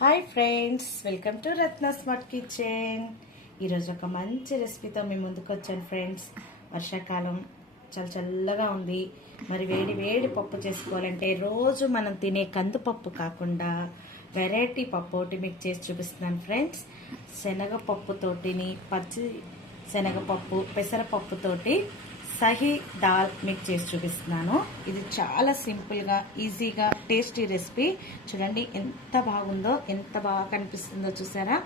Hi friends, welcome to Ratna smart kitchen. ఈరోజు ఒక మంచి రెసిపీతో మీ ముందుకు వచ్చాను ఫ్రెండ్స్. వర్షాకాలం చాలా చల్లగా ఉంది. మరి వేడి వేడి పప్పు చేసుకోవాలంటే రోజు మనం తినే కందిపప్పు కాకుండా వెరైటీ పప్పు ఒకటి మీకు చేసి చూపిస్తున్నాను ఫ్రెండ్స్. శనగపప్పుతోటిని పచ్చి శనగపప్పు పెసరపప్పుతోటి సహీ దాల్ మీకు చేసి చూపిస్తున్నాను. ఇది చాలా సింపుల్గా ఈజీగా టేస్టీ రెసిపీ. చూడండి ఎంత బాగుందో, ఎంత బాగా కనిపిస్తుందో చూసారా.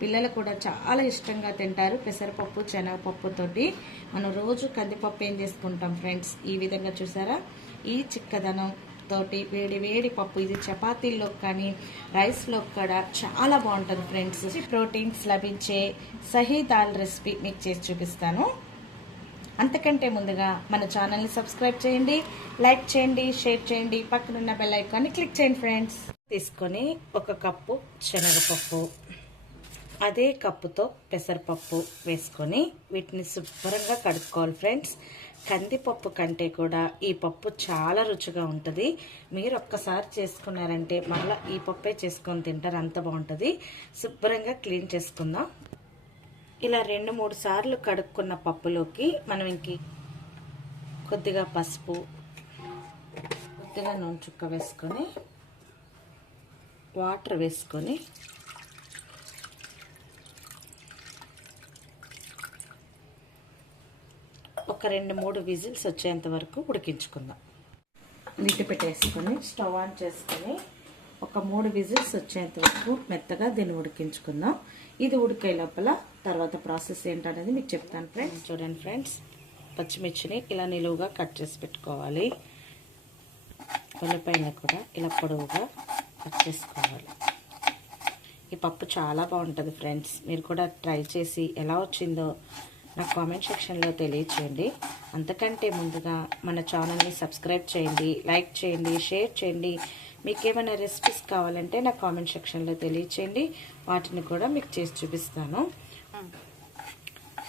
పిల్లలు కూడా చాలా ఇష్టంగా తింటారు. పెసరపప్పు శనగపప్పుతోటి మనం రోజు కందిపప్పు ఏం చేసుకుంటాం ఫ్రెండ్స్. ఈ విధంగా చూసారా, ఈ చిక్కదనం తోటి వేడి వేడి పప్పు ఇది చపాతీల్లో కానీ రైస్లో కూడా చాలా బాగుంటుంది ఫ్రెండ్స్. ప్రోటీన్స్ లభించే సహీ దాల్ రెసిపీ మీకు చేసి చూపిస్తాను. అంతకంటే ముందుగా మన ఛానల్ని సబ్స్క్రైబ్ చేయండి, లైక్ చేయండి, షేర్ చేయండి, పక్కనున్న బెల్ ఐకాన్ని క్లిక్ చేయండి ఫ్రెండ్స్. తీసుకొని ఒక కప్పు శనగపప్పు, అదే కప్పుతో పెసరపప్పు వేసుకొని వీటిని శుభ్రంగా కడుక్కోవాలి ఫ్రెండ్స్. కందిపప్పు కంటే కూడా ఈ పప్పు చాలా రుచిగా ఉంటుంది. మీరు ఒక్కసారి చేసుకున్నారంటే మళ్ళీ ఈ పప్పే చేసుకొని తింటారు, అంత బాగుంటుంది. శుభ్రంగా క్లీన్ చేసుకుందాం. ఇలా 2-3 సార్లు కడుక్కున్న పప్పులోకి మనం కొద్దిగా పసుపు, కొద్దిగా నూనె చుక్క వేసుకొని వాటర్ వేసుకొని ఒక 2-3 విజిల్స్ వచ్చేంత వరకు ఉడికించుకుందాం. లిడ్ పెట్టేసుకొని స్టవ్ ఆన్ చేసుకొని ఒక 3 విజిల్స్ వచ్చేంత వరకు మెత్తగా దీన్ని ఉడికించుకుందాం. ఇది ఉడికే లోపల తర్వాత ప్రాసెస్ ఏంటనేది మీకు చెప్తాను ఫ్రెండ్స్. చూడండి ఫ్రెండ్స్, పచ్చిమిర్చిని ఇలా నిలువుగా కట్ చేసి పెట్టుకోవాలి. ఉల్లిపాయలు కూడా ఇలా పొడవుగా కట్ చేసుకోవాలి. ఈ పప్పు చాలా బాగుంటుంది ఫ్రెండ్స్. మీరు కూడా ట్రై చేసి ఎలా వచ్చిందో నాకు కామెంట్ సెక్షన్లో తెలియచేయండి. అంతకంటే ముందుగా మన ఛానల్ని సబ్స్క్రైబ్ చేయండి, లైక్ చేయండి, షేర్ చేయండి. మీకు ఏమైనా రెసిపీస్ కావాలంటే నా కామెంట్ సెక్షన్లో తెలియచేయండి, వాటిని కూడా మీకు చేసి చూపిస్తాను.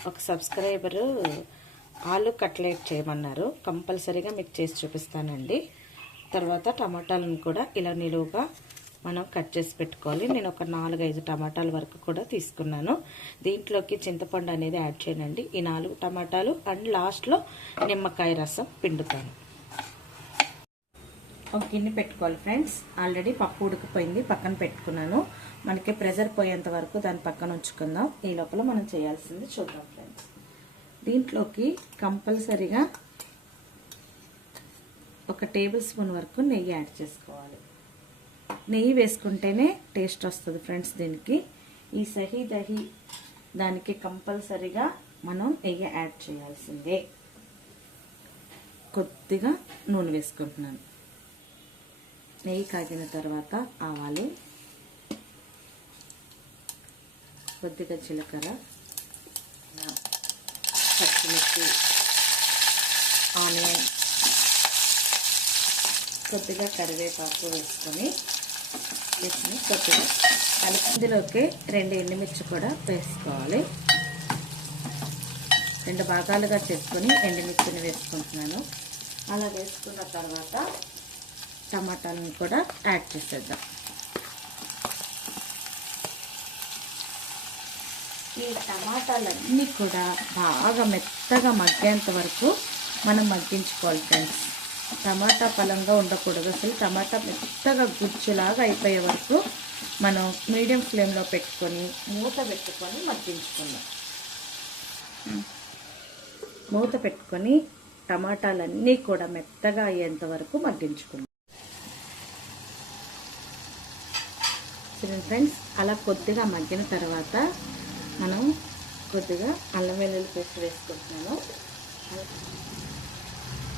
ఒక సబ్స్క్రైబరు ఆలు కట్లెట్ చేయమన్నారు, కంపల్సరీగా మీకు చేసి చూపిస్తానండి. తర్వాత టమాటాలను కూడా ఇలా నిలువుగా మనం కట్ చేసి పెట్టుకోవాలి. నేను ఒక 4-5 టమాటాల వరకు కూడా తీసుకున్నాను. దీంట్లోకి చింతపండు అనేది యాడ్ చేయనండి. ఈ 4 టమాటాలు అండ్ లాస్ట్లో నిమ్మకాయ రసం పిండుతాను. ఒక గిన్నె పెట్టుకోవాలి ఫ్రెండ్స్. ఆల్రెడీ పప్పు ఉడికిపోయింది, పక్కన పెట్టుకున్నాను. మనకి ప్రెజర్ పోయేంత వరకు దాని పక్కన ఉంచుకుందాం. ఈ లోపల మనం చేయాల్సింది చూద్దాం ఫ్రెండ్స్. దీంట్లోకి కంపల్సరీగా 1 టేబుల్ స్పూన్ వరకు నెయ్యి యాడ్ చేసుకోవాలి. నెయ్యి వేసుకుంటేనే టేస్ట్ వస్తుంది ఫ్రెండ్స్. దీనికి ఈ సహీ దహీ దానికి కంపల్సరీగా మనం నెయ్యి యాడ్ చేయాల్సిందే. కొద్దిగా నూనె వేసుకుంటున్నాను. నెయ్యి కాగిన తర్వాత ఆవాలు, కొద్దిగా జీలకర్ర, పచ్చిమిర్చి, ఆనియన్, కొద్దిగా కరివేపాకు వేసుకొని వీటిని కొద్దిగా కలిపి ఇందులోకి 2 ఎండుమిర్చి కూడా వేసుకోవాలి. 2 భాగాలుగా చేసుకొని ఎండుమిర్చిని వేసుకుంటున్నాను. అలా వేసుకున్న తర్వాత టమాటాలను కూడా యాడ్ చేసేద్దాం. ఈ టమాటాలన్నీ కూడా బాగా మెత్తగా మగ్గేంత వరకు మనం మగ్గించుకోవాలి ఫ్రెండ్స్. టమాటా పలంగా ఉండకూడదు అసలు. టమాటా మెత్తగా గుజ్జులాగా అయిపోయే వరకు మనం మీడియం ఫ్లేమ్లో పెట్టుకొని మూత పెట్టుకొని మగ్గించుకుందాం. మూత పెట్టుకొని టమాటాలన్నీ కూడా మెత్తగా అయ్యేంత వరకు మగ్గించుకుందాం. ఫ్రెండ్స్, అలా కొద్దిగా మగ్గిన తర్వాత మనం కొద్దిగా అల్లం వెల్లుల్లి పేస్ట్ వేసుకుంటున్నాము.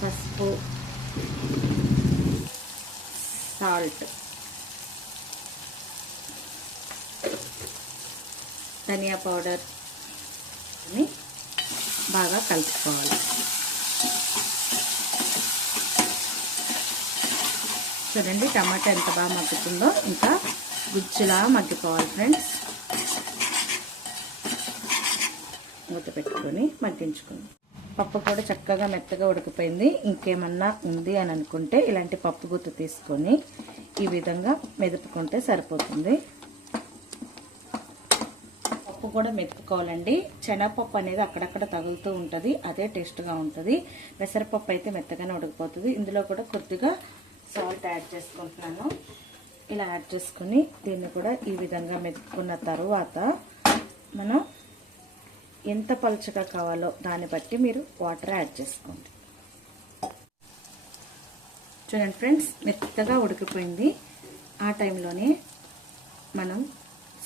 పసుపు, సాల్ట్, ధనియా పౌడర్ అని బాగా కలుపుకోవాలి. చూడండి టమాటా ఎంత బాగా మగ్గుతుందో, ఇంకా గుజ్జులా మగ్గిపోవాలి ఫ్రెండ్స్. మూత పెట్టుకొని మగ్గించుకుందాం. పప్పు కూడా చక్కగా మెత్తగా ఉడికిపోయింది. ఇంకేమన్నా ఉంది అని అనుకుంటే ఇలాంటి పప్పు గుత్తి తీసుకొని ఈ విధంగా మెదుపుకుంటే సరిపోతుంది. పప్పు కూడా మెత్తుకోవాలండి. శనగపప్పు అనేది అక్కడక్కడ తగులుతూ ఉంటుంది, అదే టేస్ట్గా ఉంటుంది. పెసరపప్పు అయితే మెత్తగానే ఉడికిపోతుంది. ఇందులో కూడా కొద్దిగా సాల్ట్ యాడ్ చేసుకుంటున్నాను. ఇలా యాడ్ చేసుకుని దీన్ని కూడా ఈ విధంగా మెత్తుకున్న తర్వాత మనం ఎంత పలుచగా కావాలో దాన్ని బట్టి మీరు వాటర్ యాడ్ చేసుకోండి. చూడండి ఫ్రెండ్స్, మెత్తగా ఉడికిపోయింది. ఆ టైంలోనే మనం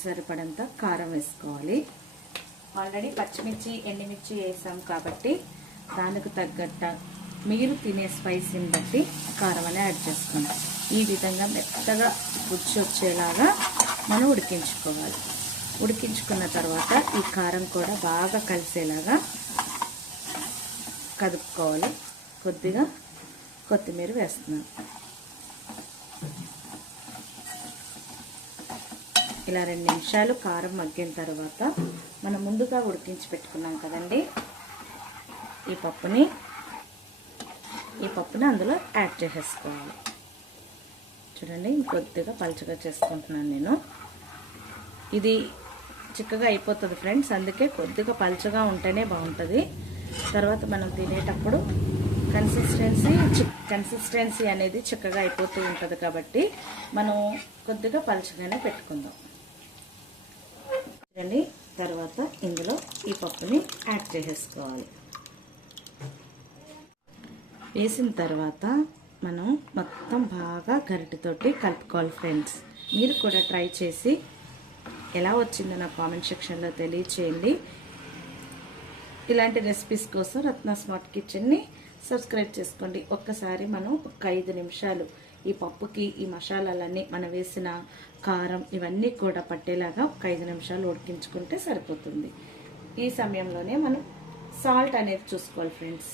సరిపడంత కారం వేసుకోవాలి. ఆల్రెడీ పచ్చిమిర్చి ఎండుమిర్చి వేసాం కాబట్టి దానికి తగ్గట్టు మీరు తినే స్పైసీని బట్టి కారం అనేది యాడ్ చేసుకోండి. ఈ విధంగా మెత్తగా రుచి వచ్చేలాగా మనం ఉడికించుకోవాలి. ఉడికించుకున్న తర్వాత ఈ కారం కూడా బాగా కలిసేలాగా కదుపుకోవాలి. కొద్దిగా కొత్తిమీర వేస్తున్నాను. ఇలా 2 నిమిషాలు కారం మగ్గిన తర్వాత మనం ముందుగా ఉడికించి పెట్టుకున్నాం కదండి, ఈ పప్పుని అందులో యాడ్ చేసేసుకోవాలి. చూడండి, కొద్దిగా పలుచగా చేసుకుంటున్నాను నేను. ఇది చిక్కగా అయిపోతుంది ఫ్రెండ్స్, అందుకే కొద్దిగా పలుచగా ఉంటేనే బాగుంటుంది. తర్వాత మనం తినేటప్పుడు కన్సిస్టెన్సీ అనేది చిక్కగా అయిపోతూ ఉంటుంది కాబట్టి మనం కొద్దిగా పలుచగానే పెట్టుకుందాం. తర్వాత ఇందులో ఈ పప్పుని యాడ్ చేసేసుకోవాలి. వేసిన తర్వాత మనం మొత్తం బాగా గరిటెతోటి కలుపుకోవాలి ఫ్రెండ్స్. మీరు కూడా ట్రై చేసి ఎలా వచ్చిందో నా కామెంట్ సెక్షన్లో తెలియచేయండి. ఇలాంటి రెసిపీస్ కోసం రత్న స్మార్ట్ కిచెన్ని సబ్స్క్రైబ్ చేసుకోండి. ఒక్కసారి మనం ఒక 5 నిమిషాలు ఈ పప్పుకి ఈ మసాలాలన్నీ మనం వేసిన కారం ఇవన్నీ కూడా పట్టేలాగా ఒక 5 నిమిషాలు ఉడికించుకుంటే సరిపోతుంది. ఈ సమయంలోనే మనం సాల్ట్ అనేది చూసుకోవాలి ఫ్రెండ్స్.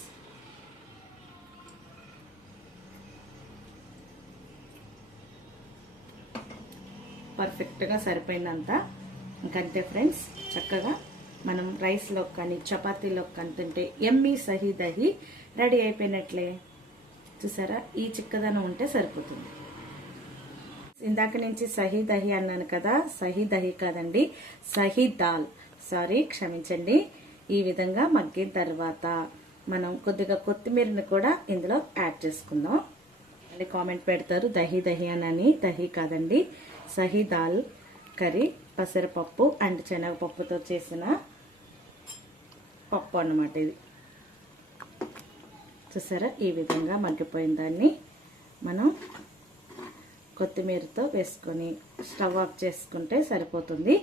పర్ఫెక్ట్గా సరిపోయిందంతా. ఇంకంతే ఫ్రెండ్స్, చక్కగా మనం రైస్లో కానీ చపాతీలో కానీ తింటే ఎమ్మీ సహీ దహీ రెడీ అయిపోయినట్లే. చూసారా, ఈ చిక్కదనం ఉంటే సరిపోతుంది. ఇందాక నుంచి సహీ దహీ అన్నాను కదా, సహీ దహీ కాదండి, సహీ దాల్, సారీ క్షమించండి. ఈ విధంగా మగ్గిన తర్వాత మనం కొద్దిగా కొత్తిమీరని కూడా ఇందులో యాడ్ చేసుకుందాం. మళ్ళీ కామెంట్ పెడతారు దహీ దహీ అని, దహీ కాదండి, సహీ దాల్ కర్రీ. పెసరపప్పు అండ్ శనగపప్పుతో చేసిన పప్పు అన్నమాట ఇది. చూసారా, ఈ విధంగా మగ్గిపోయిన దాన్ని మనం కొత్తిమీరతో వేసుకొని స్టవ్ ఆఫ్ చేసుకుంటే సరిపోతుంది.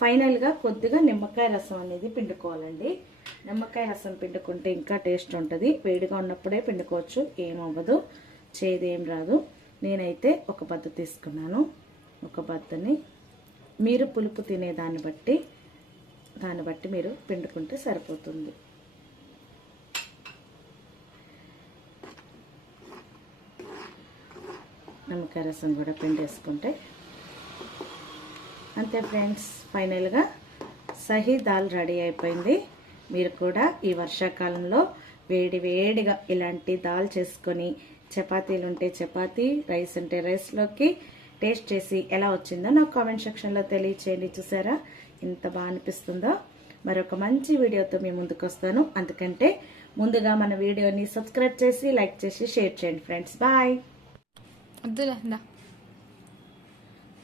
ఫైనల్గా కొద్దిగా నిమ్మకాయ రసం అనేది పిండుకోవాలండి. నిమ్మకాయ రసం పిండుకుంటే ఇంకా టేస్ట్ ఉంటుంది. వేడిగా ఉన్నప్పుడే పిండుకోవచ్చు, ఏమవ్వదు, చేదేం రాదు. నేనైతే ఒక బద్ద తీసుకున్నాను. ఒక బద్దని మీరు పులుపు తినే దాన్ని బట్టి మీరు పిండుకుంటే సరిపోతుంది. నిమ్మకాయ రసం కూడా పిండేసుకుంటే అంతే ఫ్రెండ్స్. ఫైనల్గా సహీ దాల్ రెడీ అయిపోయింది. మీరు కూడా ఈ వర్షాకాలంలో వేడిగా ఇలాంటి దాల్ చేసుకొని చపాతీలు ఉంటే చపాతీ, రైస్ ఉంటే రైస్లోకి టేస్ట్ చేసి ఎలా వచ్చిందో నాకు కామెంట్ సెక్షన్లో తెలియచేయండి. చూసారా ఎంత బాగా అనిపిస్తుందో. మరొక మంచి వీడియోతో మీ ముందుకు వస్తాను. అందుకంటే ముందుగా మన వీడియోని సబ్స్క్రైబ్ చేసి లైక్ చేసి షేర్ చేయండి friends. Bye.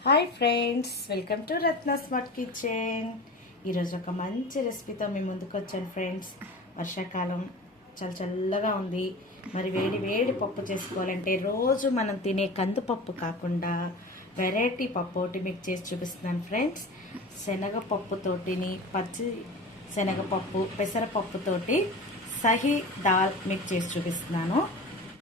Hi friends, welcome to Ratna smart kitchen. ఈరోజు ఒక మంచి రెసిపీతో మీ ముందుకు వచ్చాను ఫ్రెండ్స్. వర్షాకాలం చల్లగా ఉంది. మరి వేడి పప్పు చేసుకోవాలంటే రోజు మనం తినే కందిపప్పు కాకుండా వెరైటీ పప్పు ఒకటి మీకు చేసి చూపిస్తున్నాను ఫ్రెండ్స్. శనగపప్పుతోటిని, పచ్చి శనగపప్పు, పెసరపప్పుతోటి సహీ దాల్ మీకు చేసి చూపిస్తున్నాను.